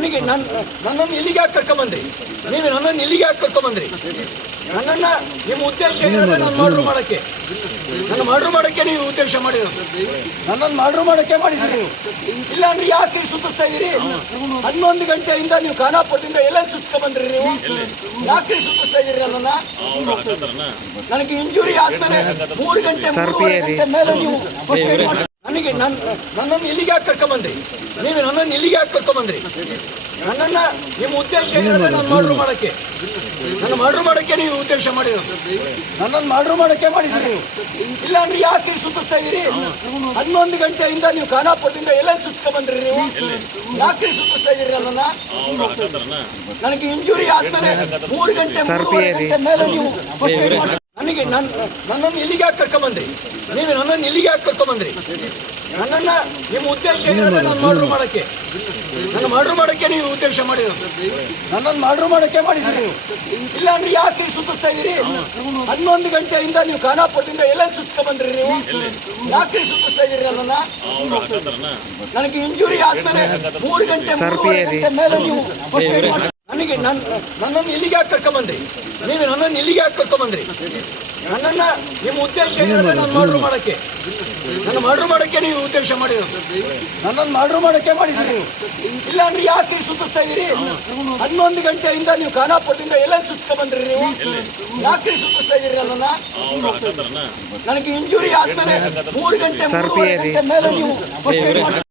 ನನಗೆ ನನ್ನನ್ನು ಇಲ್ಲಿಗೆ ಯಾಕೆ ಕರ್ಕೊಂಬಂದ್ರಿ? ನೀವು ನನ್ನನ್ನು ಇಲ್ಲಿಗೆ ಯಾಕೆ ಕರ್ಕೊಂಬಂದ್ರಿ? ನನ್ನನ್ನ ನಿಮ್ಮ ಉದ್ದೇಶ ಏನಿದೆ? ನಾನು ಮರ್ಡರ್ ಮಾಡಕ್ಕೆ, ನನ್ನ ಮರ್ಡರ್ ಮಾಡಕ್ಕೆ ನೀವು ಉದ್ದೇಶ ಮಾಡಿರೋದು. ನನ್ನನ್ನು ಮರ್ಡರ್ ಮಾಡಕ್ಕೆ ಮಾಡಿದ್ರಿ ನೀವು. ಇಲ್ಲಾಂದ್ರೆ ಯಾಕೆ ಸುತ್ತಿಸ್ತಾ ಇದ್ದೀರಿ? 11 ಗಂಟೆಯಿಂದ ನೀವು ಖಾನಾಪುರದಿಂದ ಎಲ್ಲ ಸುತ್ಕೊಂಡ್ಬಂದ್ರಿ ನೀವು. ಯಾಕೆ ಸುತ್ತಿಸ್ತಾ ಇದ್ದೀರಿ ನನ್ನನ್ನ? ನನಗೆ ಇಂಜುರಿ ಆದ್ಮೇಲೆ 3 ಗಂಟೆ ಮೇಲೆ ನೀವು ನನಗೆ ನನ್ನನ್ನು ಇಲ್ಲಿಗೆ ಯಾಕೆ ಕರ್ಕೊಂಬಂದ್ರಿ? ನೀವು ನನ್ನನ್ನು ಇಲ್ಲಿಗೆ ಯಾಕೆ ಕರ್ಕೊಂಬಂದ್ರಿ? ನನ್ನನ್ನ ನಿಮ್ಮ ಉದ್ದೇಶ ಏನಿದೆ? ನಾನು ಮರ್ಡರ್ ಮಾಡಕ್ಕೆ, ನನ್ನ ಮರ್ಡರ್ ಮಾಡಕ್ಕೆ ನೀವು ಉದ್ದೇಶ ಮಾಡಿರೋದು. ನನ್ನನ್ನು ಮರ್ಡರ್ ಮಾಡಕ್ಕೆ ಮಾಡಿದ್ರಿ ನೀವು. ಇಲ್ಲಾಂದ್ರೆ ಯಾಕೆ ಸುತ್ತಿಸ್ತಾ ಇದ್ದೀರಿ? 11 ಗಂಟೆಯಿಂದ ನೀವು ಖಾನಾಪುರದಿಂದ ಎಲ್ಲ ಸುತ್ಕೊಂಡ್ಬಂದ್ರಿ ನೀವು. ಯಾಕೆ ಸುತ್ತಿಸ್ತಾ ಇದ್ದೀರಿ ನನ್ನನ್ನ? ನನಗೆ ಇಂಜುರಿ ಆದ್ಮೇಲೆ 3 ಗಂಟೆ ಮೇಲೆ ನೀವು ನನಗೆ ನನ್ನನ್ನು ಇಲ್ಲಿಗೆ ಯಾಕೆ ಕರ್ಕೊಂಬಂದ್ರಿ? ನೀವು ನನ್ನನ್ನು ಇಲ್ಲಿಗೆ ಯಾಕೆ ಕರ್ಕೊಂಬಂದ್ರಿ? ನನ್ನನ್ನ ನಿಮ್ಮ ಉದ್ದೇಶ ಏನಿದೆ? ನಾನು ಮರ್ಡರ್ ಮಾಡಕ್ಕೆ, ನನ್ನ ಮರ್ಡರ್ ಮಾಡಕ್ಕೆ ನೀವು ಉದ್ದೇಶ ಮಾಡಿರೋದು. ನನ್ನನ್ನು ಮರ್ಡರ್ ಮಾಡಕ್ಕೆ ಮಾಡಿದ್ರಿ ನೀವು. ಇಲ್ಲಾಂದ್ರೆ ಯಾಕೆ ಸುತ್ತಿಸ್ತಾ ಇದ್ದೀರಿ? 11 ಗಂಟೆಯಿಂದ ನೀವು ಖಾನಾಪುರದಿಂದ ಎಲ್ಲ ಸುತ್ಕೊಂಡ್ಬಂದ್ರಿ ನೀವು. ಯಾಕೆ ಸುತ್ತಿಸ್ತಾ ಇದ್ದೀರಿ ನನ್ನನ್ನ? ನನಗೆ ಇಂಜುರಿ ಆದ್ಮೇಲೆ 3 ಗಂಟೆ ಮೇಲೆ ನೀವು ನನಗೆ ನನ್ನನ್ನು ಇಲ್ಲಿಗೆ ಯಾಕೆ ಕರ್ಕೊಂಬಂದ್ರಿ? ನೀವು ನನ್ನನ್ನು ಇಲ್ಲಿಗೆ ಯಾಕೆ ಕರ್ಕೊಂಬಂದ್ರಿ? ನನ್ನನ್ನ ನಿಮ್ಮ ಉದ್ದೇಶ ಏನಿದೆ? ನಾನು ಮರ್ಡರ್ ಮಾಡಕ್ಕೆ, ನನ್ನ ಮರ್ಡರ್ ಮಾಡಕ್ಕೆ ನೀವು ಉದ್ದೇಶ ಮಾಡಿರೋದು. ನನ್ನನ್ನು ಮರ್ಡರ್ ಮಾಡಕ್ಕೆ ಮಾಡಿದ್ರಿ ನೀವು. ಇಲ್ಲಾಂದ್ರೆ ಯಾಕೆ ಸುತ್ತಿಸ್ತಾ ಇದ್ದೀರಿ? 11 ಗಂಟೆಯಿಂದ ನೀವು ಖಾನಾಪುರದಿಂದ ಎಲ್ಲ ಸುತ್ಕೊಂಡ್ಬಂದ್ರಿ ನೀವು. ಯಾಕೆ ಸುತ್ತಿಸ್ತಾ ಇದ್ದೀರಿ ನನ್ನನ್ನ? ನನಗೆ ಇಂಜುರಿ ಆದ್ಮೇಲೆ 3 ಗಂಟೆ ಮೇಲೆ ನೀವು